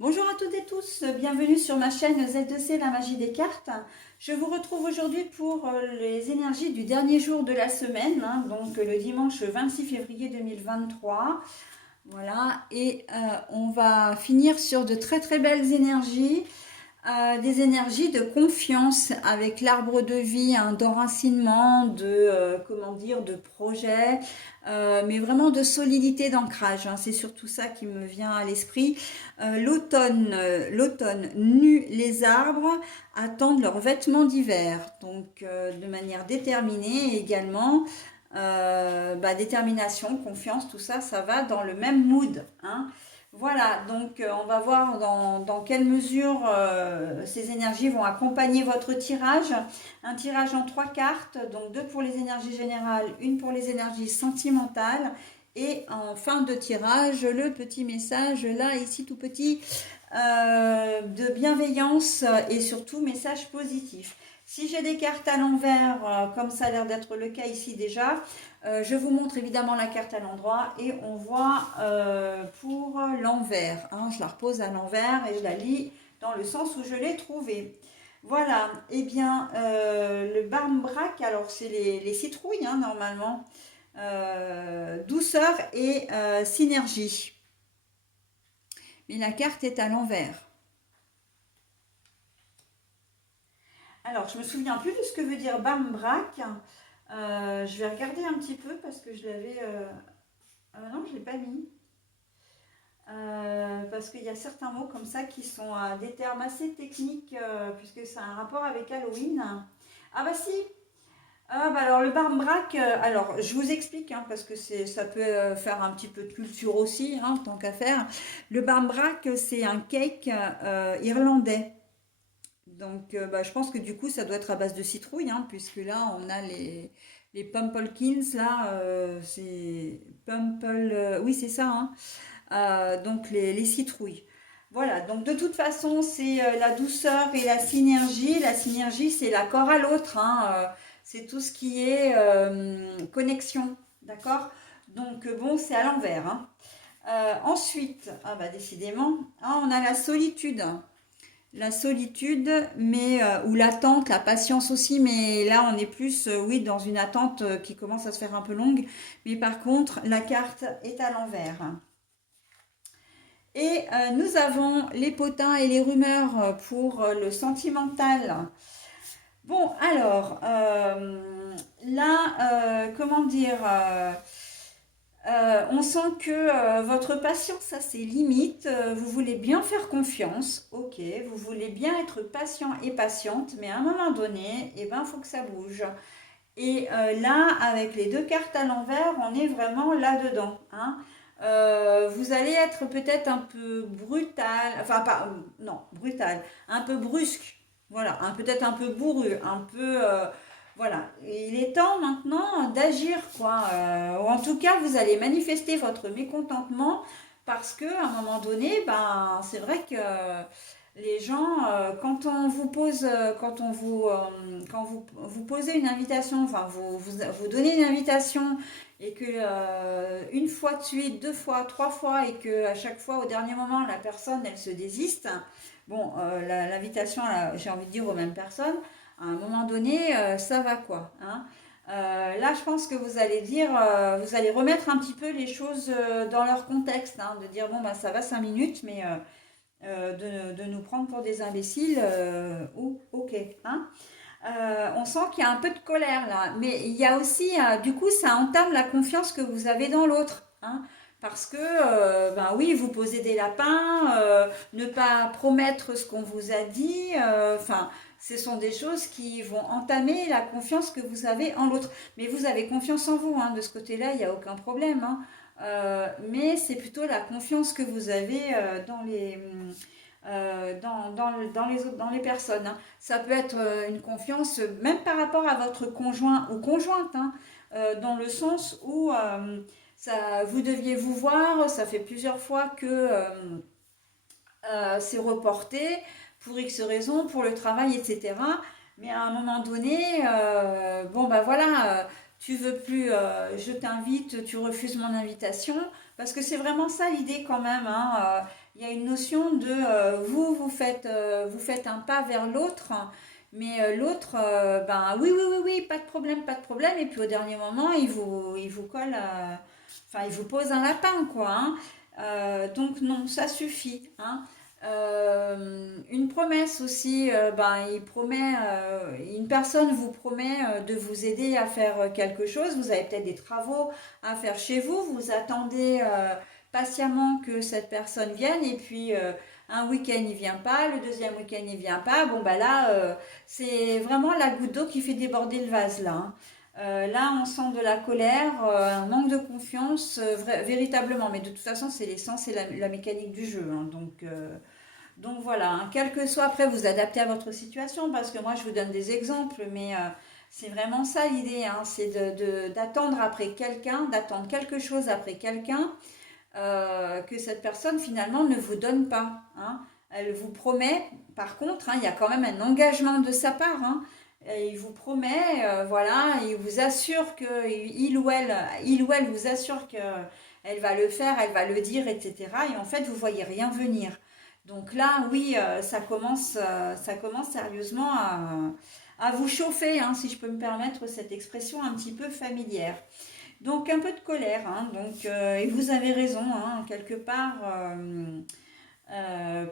Bonjour à toutes et tous, bienvenue sur ma chaîne Z2C, la magie des cartes. Je vous retrouve aujourd'hui pour les énergies du dernier jour de la semaine, donc le dimanche 26 février 2023. Voilà, et on va finir sur de très très belles énergies. Des énergies de confiance avec l'arbre de vie, d'enracinement, comment dire, de projet, mais vraiment de solidité d'ancrage. C'est surtout ça qui me vient à l'esprit. L'automne nue les arbres attendent leurs vêtements d'hiver, donc de manière déterminée également. Détermination, confiance, tout ça, ça va dans le même mood. Voilà, donc on va voir dans quelle mesure ces énergies vont accompagner votre tirage. Un tirage en 3 cartes, donc 2 pour les énergies générales, une pour les énergies sentimentales. Et en fin de tirage, le petit message, là, ici tout petit, de bienveillance et surtout message positif. Si j'ai des cartes à l'envers, comme ça a l'air d'être le cas ici déjà, je vous montre évidemment la carte à l'endroit et on voit pour l'envers. Je la repose à l'envers et je la lis dans le sens où je l'ai trouvée. Voilà, et bien le Barmbrack, alors c'est les citrouilles normalement, douceur et synergie. Mais la carte est à l'envers. Alors, je me souviens plus de ce que veut dire Barmbrack. Je vais regarder un petit peu parce que je l'avais. Non, je ne l'ai pas mis. Parce qu'il y a certains mots comme ça qui sont des termes assez techniques puisque ça a un rapport avec Halloween. Ah bah si. Alors le Barmbrack, alors je vous explique parce que ça peut faire un petit peu de culture aussi, tant qu'à faire. Le Barmbrack, c'est un cake irlandais. Donc, je pense que du coup, ça doit être à base de citrouille, puisque là, on a les pumpkins, là, c'est pumple, oui, c'est ça, donc les citrouilles. Voilà, donc de toute façon, c'est la douceur et la synergie. La synergie, c'est l'accord à l'autre, c'est tout ce qui est connexion, d'accord. Donc, bon, c'est à l'envers. Ensuite, décidément, on a la solitude. La solitude, mais ou l'attente, la patience aussi, mais là on est plus, oui, dans une attente qui commence à se faire un peu longue. Mais par contre, la carte est à l'envers. Et nous avons les potins et les rumeurs pour le sentimental. Bon, alors, là, comment dire on sent que votre patience a ses limites, vous voulez bien faire confiance, ok, vous voulez bien être patient et patiente, mais à un moment donné, il faut que ça bouge. Et là, avec les 2 cartes à l'envers, on est vraiment là-dedans. Vous allez être peut-être un peu brutal, enfin pas, non, brutal, un peu brusque, voilà, peut-être un peu bourru, un peu, voilà. Et il est temps maintenant d'agir, quoi. Ou en tout cas, vous allez manifester votre mécontentement parce que à un moment donné, c'est vrai que les gens, quand on vous pose, quand vous posez une invitation, enfin vous donnez une invitation et que une fois de suite, 2 fois, 3 fois et que à chaque fois au dernier moment la personne elle se désiste, bon l'invitation j'ai envie de dire aux mêmes personnes, à un moment donné ça va quoi. Là, je pense que vous allez dire, vous allez remettre un petit peu les choses dans leur contexte, de dire bon ça va 5 minutes, mais de nous prendre pour des imbéciles, ok. On sent qu'il y a un peu de colère là, mais il y a aussi, du coup, ça entame la confiance que vous avez dans l'autre. Parce que, oui, vous posez des lapins, ne pas promettre ce qu'on vous a dit, ce sont des choses qui vont entamer la confiance que vous avez en l'autre. Mais vous avez confiance en vous, de ce côté-là, il n'y a aucun problème. Mais c'est plutôt la confiance que vous avez dans les autres, dans les personnes. Ça peut être une confiance même par rapport à votre conjoint ou conjointe, dans le sens où vous deviez vous voir, ça fait plusieurs fois que c'est reporté pour X raisons, pour le travail, etc. Mais à un moment donné, tu veux plus, je t'invite, tu refuses mon invitation. Parce que c'est vraiment ça l'idée quand même, hein. Il y a une notion de vous faites un pas vers l'autre, mais l'autre, ben oui, oui, oui, oui, pas de problème, pas de problème. Et puis au dernier moment, il vous colle, enfin, il vous pose un lapin, quoi, hein. Donc non, ça suffit, hein. Une promesse aussi, ben, une personne vous promet de vous aider à faire quelque chose. Vous avez peut-être des travaux à faire chez vous. Vous attendez patiemment que cette personne vienne et puis un week-end il vient pas, le deuxième week-end il vient pas. Bon bah là, c'est vraiment la goutte d'eau qui fait déborder le vase là, hein. Là, on sent de la colère, un manque de confiance, véritablement. Mais de toute façon, c'est l'essence et la mécanique du jeu, hein. Donc voilà, hein. Quel que soit, après vous adaptez à votre situation, parce que moi je vous donne des exemples, mais c'est vraiment ça l'idée, hein, c'est d'attendre après quelqu'un, d'attendre quelque chose après quelqu'un que cette personne finalement ne vous donne pas, hein. Elle vous promet, par contre, hein, il y a quand même un engagement de sa part, hein. Et il vous promet, voilà, il vous assure que il ou elle vous assure que elle va le faire, elle va le dire, etc. Et en fait, vous voyez rien venir. Donc là, oui, ça commence sérieusement à vous chauffer, hein, si je peux me permettre cette expression un petit peu familière. Donc un peu de colère, hein, et vous avez raison, hein, quelque part.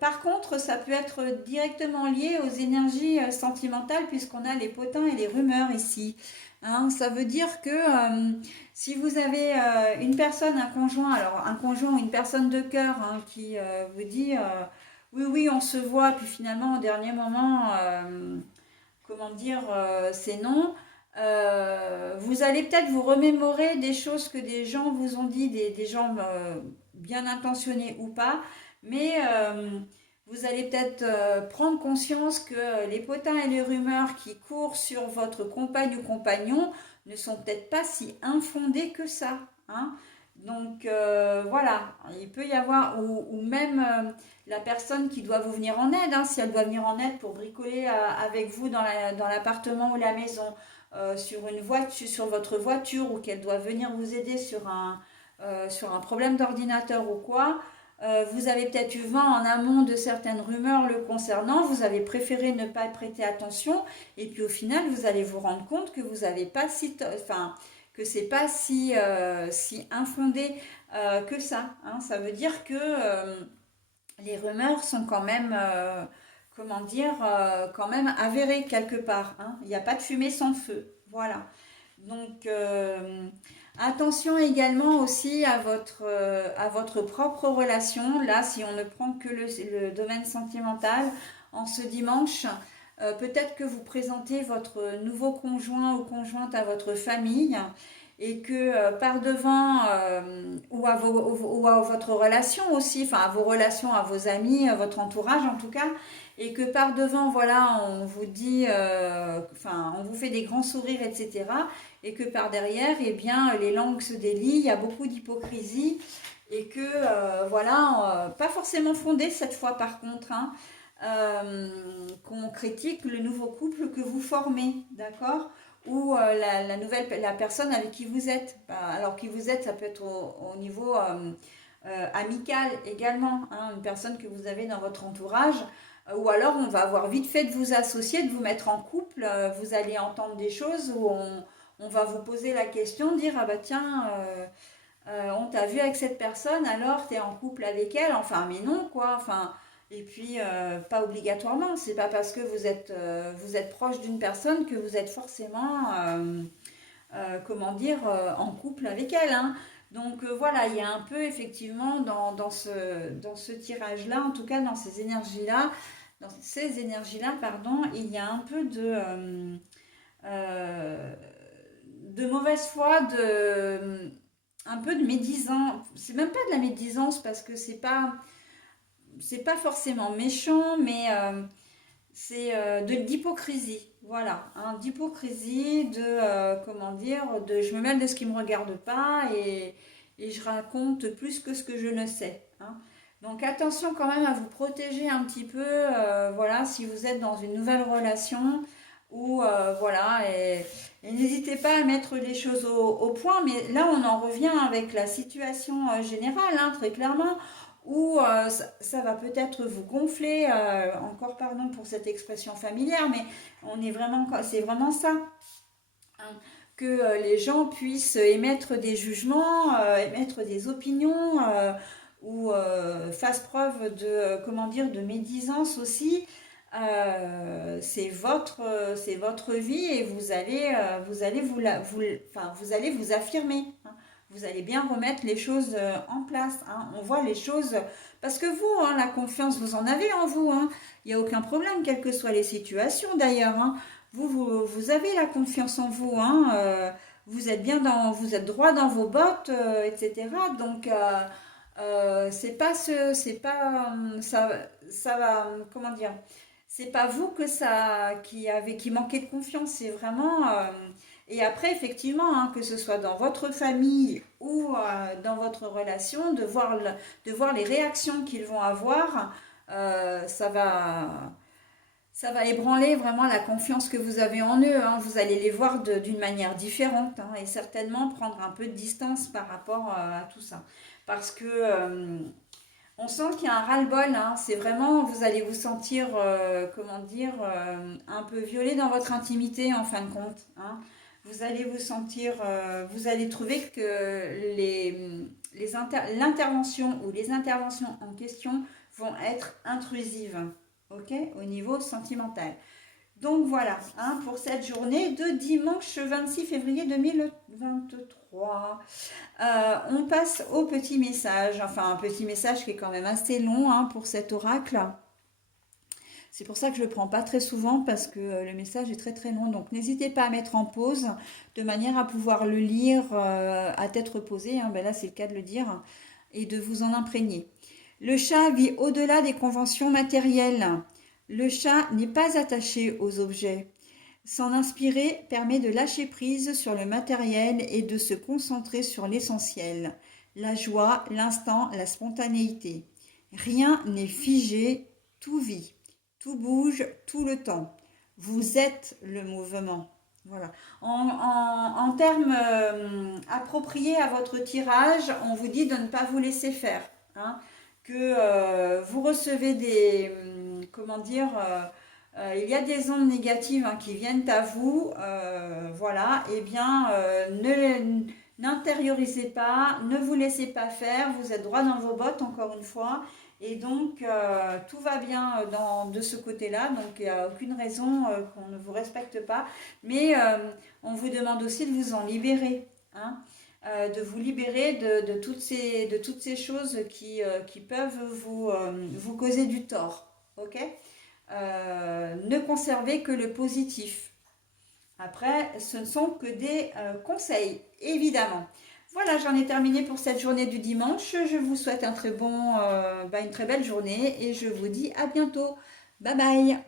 Par contre, ça peut être directement lié aux énergies sentimentales puisqu'on a les potins et les rumeurs ici, hein. Ça veut dire que si vous avez une personne, un conjoint, alors un conjoint ou une personne de cœur, hein, qui vous dit oui, oui, on se voit, puis finalement au dernier moment, comment dire, c'est non. Vous allez peut-être vous remémorer des choses que des gens vous ont dit, des gens bien intentionnés ou pas, mais vous allez peut-être prendre conscience que les potins et les rumeurs qui courent sur votre compagne ou compagnon ne sont peut-être pas si infondées que ça, hein. Donc voilà, il peut y avoir, ou même la personne qui doit vous venir en aide, hein, si elle doit venir en aide pour bricoler avec vous dans l'appartement ou la maison, sur une voiture, sur votre voiture, ou qu'elle doit venir vous aider sur un problème d'ordinateur ou quoi. Vous avez peut-être eu vent en amont de certaines rumeurs le concernant, vous avez préféré ne pas prêter attention, et puis au final, vous allez vous rendre compte que vous avez pas enfin, que c'est pas si infondé que ça, hein. Ça veut dire que les rumeurs sont quand même, comment dire, quand même avérées quelque part, hein. Il n'y a pas de fumée sans feu. Voilà. Donc, attention également aussi à votre propre relation. Là, si on ne prend que le domaine sentimental, en ce dimanche, peut-être que vous présentez votre nouveau conjoint ou conjointe à votre famille et que par devant, ou à votre relation aussi, enfin à vos relations, à vos amis, à votre entourage en tout cas, et que par devant, voilà, on vous dit, enfin, on vous fait des grands sourires, etc. Et que par derrière, eh bien, les langues se délient, il y a beaucoup d'hypocrisie, et que, voilà, pas forcément fondée cette fois par contre, hein, qu'on critique le nouveau couple que vous formez, d'accord? Ou la personne avec qui vous êtes. Alors qui vous êtes, ça peut être au niveau amical également, hein, une personne que vous avez dans votre entourage. Ou alors on va avoir vite fait de vous associer, de vous mettre en couple. Vous allez entendre des choses où on va vous poser la question, dire ah bah tiens, on t'a vu avec cette personne, alors t'es en couple avec elle. Enfin mais non quoi. Enfin et puis pas obligatoirement. C'est pas parce que vous êtes proche d'une personne que vous êtes forcément comment dire en couple avec elle, hein. Donc voilà, il y a un peu effectivement dans ce tirage-là, en tout cas dans ces énergies-là, pardon, il y a un peu de mauvaise foi, un peu de médisance. C'est même pas de la médisance parce que c'est pas forcément méchant, mais c'est d'hypocrisie. Voilà, hein, d'hypocrisie, comment dire, de je me mêle de ce qui ne me regarde pas et je raconte plus que ce que je ne sais, hein. Donc attention quand même à vous protéger un petit peu, voilà, si vous êtes dans une nouvelle relation, ou voilà, et n'hésitez pas à mettre les choses au point, mais là on en revient avec la situation générale, hein, très clairement, où ça va peut-être vous gonfler, encore pardon pour cette expression familière, mais c'est vraiment ça, hein, que les gens puissent émettre des jugements, émettre des opinions, ou fassent preuve de, comment dire, de médisance aussi. C'est votre vie et vous allez vous affirmer, hein. Vous allez bien remettre les choses en place, hein. On voit les choses parce que vous, hein, la confiance, vous en avez en vous, hein. Il n'y a aucun problème, quelles que soient les situations d'ailleurs, hein. Vous avez la confiance en vous, hein. Vous êtes vous êtes droit dans vos bottes, etc. Donc c'est pas, ça va, comment dire, c'est pas vous qui manquez de confiance, c'est vraiment. Et après, effectivement, hein, que ce soit dans votre famille ou dans votre relation, de voir les réactions qu'ils vont avoir, euh, ça va, ça va ébranler vraiment la confiance que vous avez en eux, hein. Vous allez les voir d'une manière différente, hein, et certainement prendre un peu de distance par rapport à tout ça. Parce que on sent qu'il y a un ras-le-bol, hein. C'est vraiment, vous allez vous sentir, comment dire, un peu violé dans votre intimité en fin de compte, hein. Vous allez vous sentir, vous allez trouver que l'intervention ou les interventions en question vont être intrusives, ok, au niveau sentimental. Donc voilà, hein, pour cette journée de dimanche 26 février 2023. On passe au petit message, enfin un petit message qui est quand même assez long, hein, pour cet oracle. C'est pour ça que je ne le prends pas très souvent parce que le message est très très long. Donc n'hésitez pas à mettre en pause de manière à pouvoir le lire à tête reposée, hein. Ben là c'est le cas de le dire, et de vous en imprégner. Le chat vit au-delà des conventions matérielles. Le chat n'est pas attaché aux objets. S'en inspirer permet de lâcher prise sur le matériel et de se concentrer sur l'essentiel, la joie, l'instant, la spontanéité. Rien n'est figé, tout vit, tout bouge tout le temps. Vous êtes le mouvement. Voilà. En termes appropriés à votre tirage, on vous dit de ne pas vous laisser faire, hein, que vous recevez comment dire, il y a des ondes négatives, hein, qui viennent à vous, voilà, et bien n'intériorisez pas, ne vous laissez pas faire, vous êtes droit dans vos bottes encore une fois, et donc tout va bien de ce côté-là, donc il n'y a aucune raison qu'on ne vous respecte pas, mais on vous demande aussi de vous en libérer, hein, de vous libérer de toutes ces choses qui peuvent vous causer du tort, ok? Ne conservez que le positif. Après, ce ne sont que des conseils, évidemment. Voilà, j'en ai terminé pour cette journée du dimanche. Je vous souhaite une très belle journée et je vous dis à bientôt. Bye bye.